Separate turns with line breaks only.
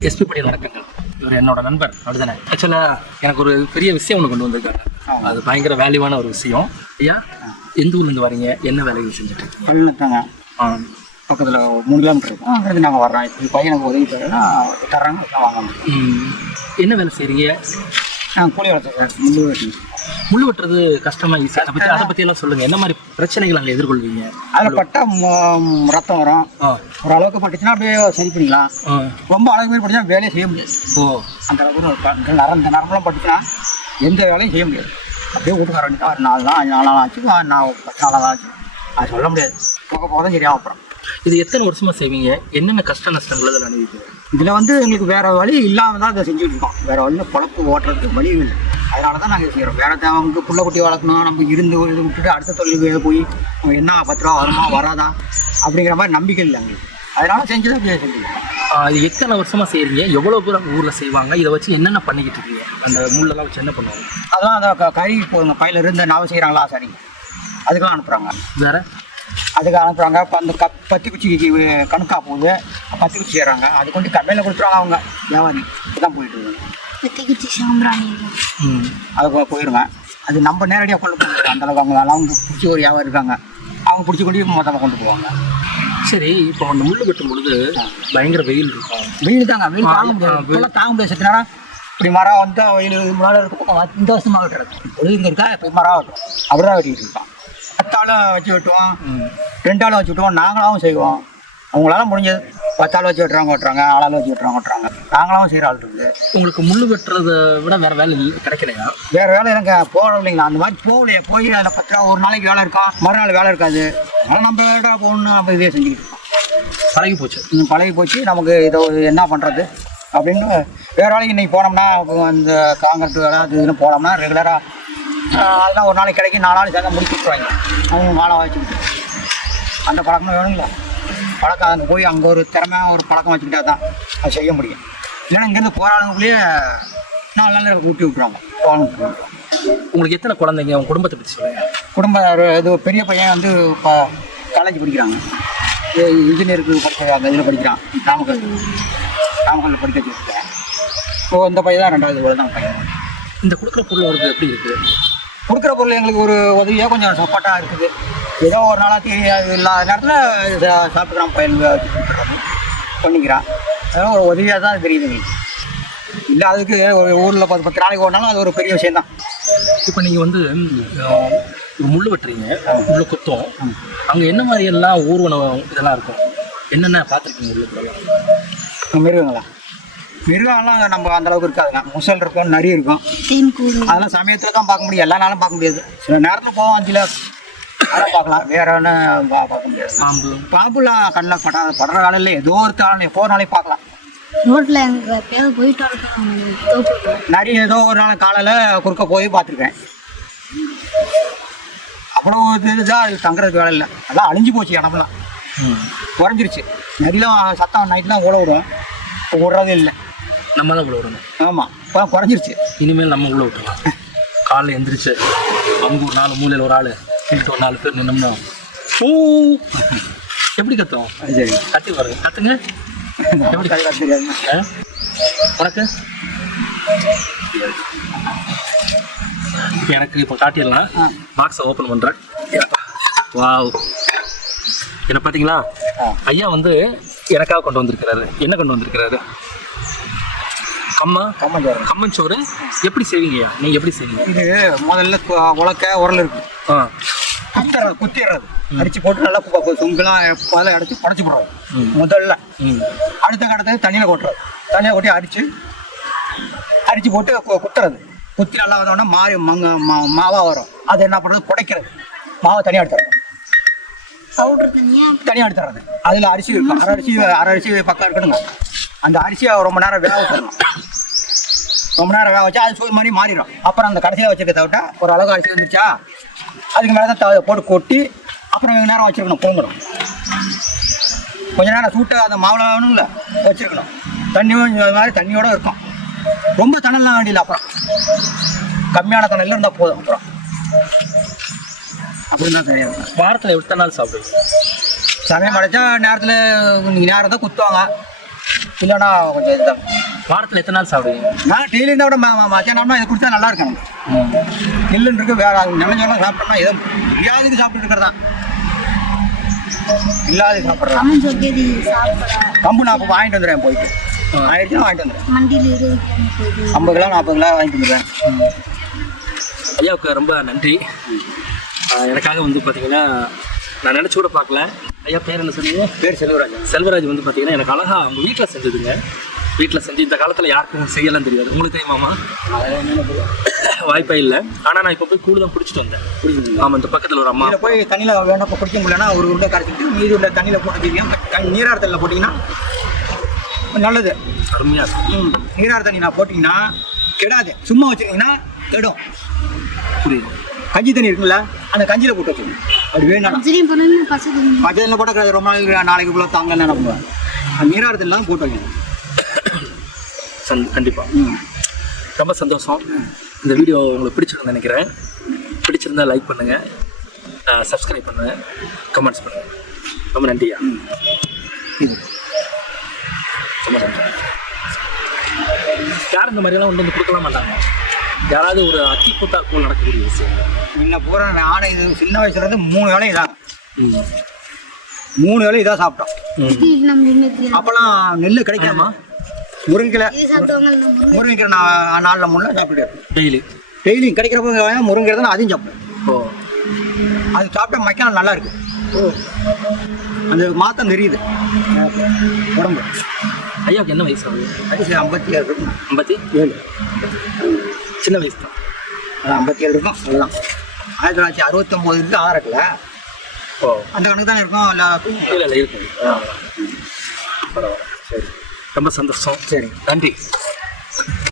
SP படி வணக்கங்கள். இவர் என்னோட நண்பர் அப்படிதானே? ஆக்சுவலாக எனக்கு ஒரு பெரிய விஷயம் ஒன்று கொண்டு வந்திருக்காங்க. அது பயங்கர வேல்யூவான ஒரு விஷயம். ஐயா, எந்த ஊர்லேருந்து வரீங்க? என்ன வேலைகள் செஞ்சுட்டு
பழனித்தாங்க பக்கத்தில் 3 கிலோமீட்டர் இருக்கும். அங்கேருந்து நாங்கள் வர்றோம். இப்போ பையனுக்கு உதவி தர்றாங்க, வாங்க முடியும்.
என்ன வேலை செய்கிறீங்க?
நாங்கள் கூலி வேலை சார்.
முள் வெட்டுறது கஷ்டமா ஈஸியாக? அதை பற்றி எல்லாம் சொல்லுங்கள். என்ன மாதிரி பிரச்சனைகள் அங்கே எதிர்கொள்வீங்க?
அதில் பட்டால் ரத்தம் வரும். ஒரு அளவுக்கு பட்டுச்சுன்னா அப்படியே சரி பண்ணிக்கலாம். ரொம்ப அளவுக்கு மேலே பட்டுச்சுன்னா வேலையை செய்ய முடியாது. அந்த அளவுக்கு நரம்பெல்லாம் பட்டுச்சுன்னா எந்த வேலையும் செய்ய முடியாது. அப்படியே வீட்டுக்கார வேண்டியதான். ஒரு 4 நாள் 5 நாள் ஆச்சு, நான் 10 நாள் ஆச்சு. அது சொல்ல முடியாது. போக தான் சரியாக அப்புறம்.
இது எத்தனை வருஷமாக செய்வீங்க? என்னென்ன கஷ்ட நஷ்டங்கள் அதில் அனுபவிக்கிறீங்க?
இதில் வேறு வழி இல்லாமல் தான் இதை செஞ்சுட்டு இருக்கோம். வேறு வழியில் பொழப்பு ஓட்டுறதுக்கு வழி இல்லை. அதனால தான் நாங்கள் செய்கிறோம். வேறு தேவைக்கு புள்ள குட்டி வளர்க்கணும், நம்ம இருந்து இது விட்டுட்டு அடுத்த தொழிலுக்கு போய் என்ன 10 ரூபா வருமா வராதா அப்படிங்கிற மாதிரி நம்பிக்கை இல்லை எங்களுக்கு. அதனால செஞ்சு தான் செஞ்சுருக்கோம்.
இது எத்தனை வருஷமாக செய்கிறீங்க? எவ்வளோ பேர் ஊரில் செய்வாங்க? இதை வச்சு என்னென்ன பண்ணிக்கிட்டு இருக்கீங்க? அந்த முள்ளெல்லாம் வச்சு என்ன பண்ணுவாங்க?
அதெல்லாம் அந்த கறி போதுங்க. பையில இருந்து நாவ செய்கிறாங்களா சரிங்க, அதுக்கெல்லாம் அனுப்புகிறாங்க.
வேறு
அதுக்கு அனுப்புகிறாங்க. இப்போ அந்த பத்தி குச்சிக்கு கணுக்கா போகுது, பத்தி குச்சி செய்கிறாங்க. அது கொண்டு கம்மியில் கொடுத்துருவாங்க அவங்க வியாபாரி. தான் போயிட்டு இருக்காங்க.
பத்திக்குச்சி சாம்பிராணி
அதுக்கு போயிடுங்க. அது நம்ம நேரடியாக கொண்டு போகிறோம். அந்தளவுக்கு அவங்க பிடிச்சி ஒரு வியாபாரம் இருக்காங்க, அவங்க பிடிச்சி கொண்டு மொத்தமாக கொண்டு போவாங்க.
சரி, இப்போ அந்த முள் வெட்டும் பொழுது பயங்கர வெயில் இருக்கும்.
வெயில் தாங்க, வெயில் தாங்க முடியாது. இப்போலாம் தாங்க முடியாது. செத்து நேரம் இப்படி மரம் வந்து வெயில் முன்னாடி இருக்க பக்கம் இந்த வருஷமாக வெட்டுறது பொழுது இங்கே இருக்கா. இப்போ மரம் வெட்டும் அப்படி தான் வெட்டிக்கிட்டு இருக்கோம். 10 ஆளும் வச்சு வெட்டுவோம், 2 ஆளும் வச்சு வெட்டுவோம். நாங்களாவும் செய்வோம். அவங்களால முடிஞ்சது 10 ஆள் வச்சு வெட்டுறாங்க, 4 ஆள் வச்சு வெட்டுறாங்க. நாங்களாவும் செய்கிற ஆள் இருக்குது.
உங்களுக்கு முள் வெட்டுறதை விட வேறு வேலை கிடைக்கலையா?
வேறு வேலை எனக்கு போகல இல்லைங்களா. அந்த மாதிரி போகலையே. போய் அதில் 10 ரூபா ஒரு நாளைக்கு வேலை இருக்கா, மறுநாள் வேலை இருக்காது. அதனால் நம்ம வேலை போகணுன்னு நம்ம இதே செஞ்சுக்கிட்டு இருக்கோம். பழகி போச்சு நமக்கு. இதை என்ன பண்ணுறது அப்படின்னு வேறு வேலைக்கு இன்றைக்கி போனோம்னா இந்த காங்கிரட் வேலை அது இதுன்னு போனோம்னா ரெகுலராக அதெல்லாம் ஒரு நாளைக்கு கிடைக்கும். 4 நாள் சேர்ந்து முடிச்சு விட்ருவாங்க. அவங்க மாலை வச்சுக்கிட்டு அந்த பழக்கமும் வேணுங்களா. பழக்கம் அங்கே போய் அங்கே ஒரு திறமை ஒரு பழக்கம் வச்சுக்கிட்டா தான் அது செய்ய முடியும். இல்லைன்னா இங்கேருந்து போராடுறவங்களையே 4 நாள் ஊட்டி விட்டுருவாங்க.
உங்களுக்கு எத்தனை குழந்தைங்க? உங்கள் குடும்பத்தை பற்றி சொல்லுங்கள்.
குடும்பம் இது பெரிய பையன் வந்து இப்போ காலேஜ் படிக்கிறாங்க. இன்ஜினியருக்கு படிக்கிறாங்க. இதில் படிக்கிறான். நாமக்கல் படிக்க வச்சுருக்கேன். இப்போ இந்த பையன் தான் 2வது இவ்வளோ பையன்.
இந்த கொடுக்குற பொருள் அவருக்கு எப்படி இருக்குது?
கொடுக்குற பொருள் எங்களுக்கு ஒரு உதவியாக கொஞ்சம் சப்போர்ட்டாக இருக்குது. ஏதோ ஒரு நாளாக இல்லாத நேரத்தில் சாப்பிட்டுக்கிறான். பையன் வச்சு கொடுக்குறது பண்ணிக்கிறான். அதெல்லாம் ஒரு உதவியாக தான் தெரியுது எங்களுக்கு. இல்லை அதுக்கு ஒரு ஊரில் 10 நாளைக்கு ஓடினாலும் அது ஒரு பெரிய விஷயந்தான்.
இப்போ நீங்கள் வந்து முள் வெட்டுறீங்க, முள்ளு குத்தம். அங்கே என்ன மாதிரி எல்லாம் ஊர்வனம் இதெல்லாம் இருக்கும்? என்னென்ன பார்த்துருக்கீங்க?
மிருகங்களா? மிருகம்லாம் நம்ம அந்தளவுக்கு இருக்காதுங்க. முசல் இருக்கும், நரி இருக்கும். அதெல்லாம் சமயத்தில் தான் பார்க்க முடியும். எல்லா நாளும் பார்க்க முடியாது. சில நேரத்தில் போவோம் 5 கிலோ அதெல்லாம் பார்க்கலாம். வேறு என்ன பார்க்க முடியாது. பாம்புலாம் கண்ணில் படுற காலையில் ஏதோ ஒரு காலம் போகிற நாளைக்கு பார்க்கலாம்.
ரோட்டில் எங்கள் போயிட்டு வரணும்.
நரி ஏதோ ஒரு நாள் காலையில் குறுக்க போய் பார்த்துருக்கேன். அவ்வளோ இதுதான் அது தங்குறதுக்கு வேலை இல்லை. அதெல்லாம் அழிஞ்சு போச்சு. இடம்லாம் குறைஞ்சிருச்சு. நரிலாம் சத்தம் நைட்லாம் ஓட விடும். இப்போ விடுறதே இல்லை.
நம்ம தான் உள்ள விடணும்.
ஆமாம், இப்போ குறைஞ்சிருச்சு.
இனிமேல் நம்ம உள்ள விட்டுலாம். காலைல எந்திரிச்சு அவங்க ஒரு 4 மூலையில் ஒரு ஆள் வீட்டு ஒரு 4 பேர் நின்னோம்னா எப்படி கத்துவோம்?
சரி,
கத்தி பாருங்க, கத்துங்க. எப்படி
கற்றுக்காது
உனக்கு? இப்போ எனக்கு இப்போ காட்டிடலாம். பாக்ஸை ஓப்பன் பண்ணுறேன். வாவ், என்ன பார்த்தீங்களா? ஐயா வந்து எனக்காக கொண்டு வந்திருக்கிறாரு. என்ன கொண்டு வந்திருக்கிறாரு? கம்மஞ்சோறு. எப்படி செய்வீங்கய்யா? நீங்கள் எப்படி செய்வீங்க?
இது முதல்ல உலக்க உரல் இருக்கு. குத்திடுறது அடிச்சு போட்டு நல்லா சொங்கெல்லாம் அதில் அடிச்சு படைச்சி போடுறோம் முதல்ல. அடுத்த தண்ணியில் கொட்டுறது. தண்ணியில் கொட்டி அடிச்சு போட்டு குத்துறது. குத்தி நல்லா வந்தோடனே மாவாக வரும். அது என்ன பண்ணுறது? புடைக்கிறது. மாவை தனியாக எடுத்துறது. தனியாக எடுத்துறது. அதில் அரிசி இருக்கும். அரை அரிசி பக்கம் இருக்கணுங்க. அந்த அரிசியை ரொம்ப நேரம் வேக வச்சிடணும். ரொம்ப நேரம் வேக வச்சா அது சூடு மாதிரி மாறிடும். அப்புறம் அந்த கடைசியில் வச்சுருக்க விட்டா ஒரு அளவு அரிசி வந்துருச்சா அதுக்கு மேலே தான் போட்டு கொட்டி அப்புறம் வெகு நேரம் வச்சுருக்கணும். பொங்கணும். கொஞ்சம் நேரம் சூட்டாக அந்த மாவில் வேணும்ல வச்சுருக்கணும். தண்ணியும் இது மாதிரி தண்ணியோடு இருக்கும். ரொம்ப தணல்லாம் வேண்டியில்லை. அப்புறம் கம்மியான தண்ணியில் இருந்தால் போதும். அப்புறம் அப்படின்னு தான் தெரியாது.
வாரத்தில் எத்தனை நாள் சாப்பிடுவோம்?
சமயம் அடைச்சா நேரத்தில் நேரம் தான் குத்துவாங்க. இல்லைன்னா கொஞ்சம் இதுதான்.
வாரத்தில் எத்தனை நாள் சாப்பிடுவீங்க?
நான் டெய்லி இருந்தால் கூட மத்தியானம்னா இதை குடிச்சா நல்லா இருக்கும் நமக்கு. நெல்லுன்னு இருக்கு வேற நினைஞ்சோம்னா சாப்பிட்டோம்னா ஏதோ வியாதிக்கு சாப்பிட்டு இருக்கிறதான் இல்லாத சாப்பிட்றேன்.
கம்மன் சொக்கேதி சாப்பிட
கம்பு நான் இப்போ வாங்கிட்டு வந்துடுறேன் போயிட்டு ஆயிடுச்சுன்னா வாங்கிட்டு வந்துடுறேன்.
மண்டியில் 20 கிலோ
50 கிலோ 40 கிலோ வாங்கிட்டு வந்துடுறேன்.
ஐயாவுக்கு ரொம்ப நன்றி. எனக்காக வந்து பார்த்தீங்கன்னா நான் நினச்சி கூட பார்க்கல. ஐயா பேர் என்ன சொன்னீங்க?
பேர் செல்வராஜ்.
செல்வராஜ் வந்து பார்த்தீங்கன்னா எனக்கு அழகா அவங்க வீட்டில் செஞ்சதுங்க. வீட்டில் செஞ்சு இந்த காலத்தில் யாருக்கும் செய்யலாம் தெரியாது. உங்களுக்கு தெரியுமாமா? வாய்ப்பே இல்லை. ஆனால் நான் இப்போ போய் கூழ் தான் குடிச்சிட்டு வந்தேன். ஆமாம், இந்த பக்கத்தில் ஒரு அம்மா
இதில் போய் தண்ணியில் வேண்டாம் குடிக்க முடியலன்னா ஒரு உருண்டை கரைச்சிட்டு மீதி உள்ள தண்ணியில் போட்டு நீராடத்தில் போட்டிங்கன்னா நல்லது.
அருமையாக இருக்கும்.
நீராட தண்ணி நான் போட்டிங்கன்னா கெடாது. சும்மா வச்சுக்கிங்கன்னா கெடும்.
புரியுது.
கஞ்சி தண்ணி இருக்குல்ல, அந்த கஞ்சியில் போட்டு வச்சுக்கணும். அப்படி வேணாம்
பச்சரியும் பண்ணணும் பச்சை தண்ணி
பச்சையில் போட்டால் ரொம்ப நாளைக்கு இவ்வளோ தாங்கன்னு என்ன பண்ணுவேன். நீராடத்தெல்லாம் போட்டு வைக்கணும்.
கண்டிப்பாக. ரொம்ப சந்தோஷம். இந்த வீடியோ உங்களுக்கு பிடிச்சிருக்குன்னு நினைக்கிறேன். பிடிச்சிருந்தா லைக் பண்ணுங்கள், சப்ஸ்கிரைப் பண்ணுங்கள், கமெண்ட்ஸ் பண்ணுங்கள். ரொம்ப நன்றியா.
இது
ரொம்ப நன்றி. யாரும் இந்த மாதிரியெல்லாம் கொண்டு வந்து கொடுக்கலாம் மாட்டாங்க. யாராவது ஒரு அத்தி கூட்டா போல் நடக்கக்கூடிய விஷயம்.
முன்ன பூரா நானே இது சின்ன வயசுலேருந்து 3 வேளையும் இதான் 3 வேளையும் இதாக சாப்பிட்டோம்.
நம்ம இன்னும்
அப்போல்லாம் நெல் கிடைக்காமா? முருங்கைக்கீரை
இது சாப்பிட்டவங்க
முருங்கைக்கீரை நான் 4 3 சாப்பிட்டுட்டேன்.
டெய்லி
கிடைக்கிறப்ப முருங்கை தான் அதையும் சாப்பிட்டேன்.
ஓ,
அது சாப்பிட்டா மக்கான நல்லா இருக்கு. அந்த மாற்றம் தெரியுது உடம்பு.
ஐயாவுக்கு என்ன வயசு ஆகுது?
வயசு 57 இருக்கும்.
57. சின்ன வயசு தான்.
57 இருக்கும். அதுதான் 1969 இருக்கு ஆதார் இருக்குல்ல,
ஓ,
அந்த கணக்கு தானே இருக்கும்.
இல்லை இல்லை இருக்கு. பரவாயில்ல. சரி, ரொம்ப சந்தோஷம்.
சரி,
நன்றி.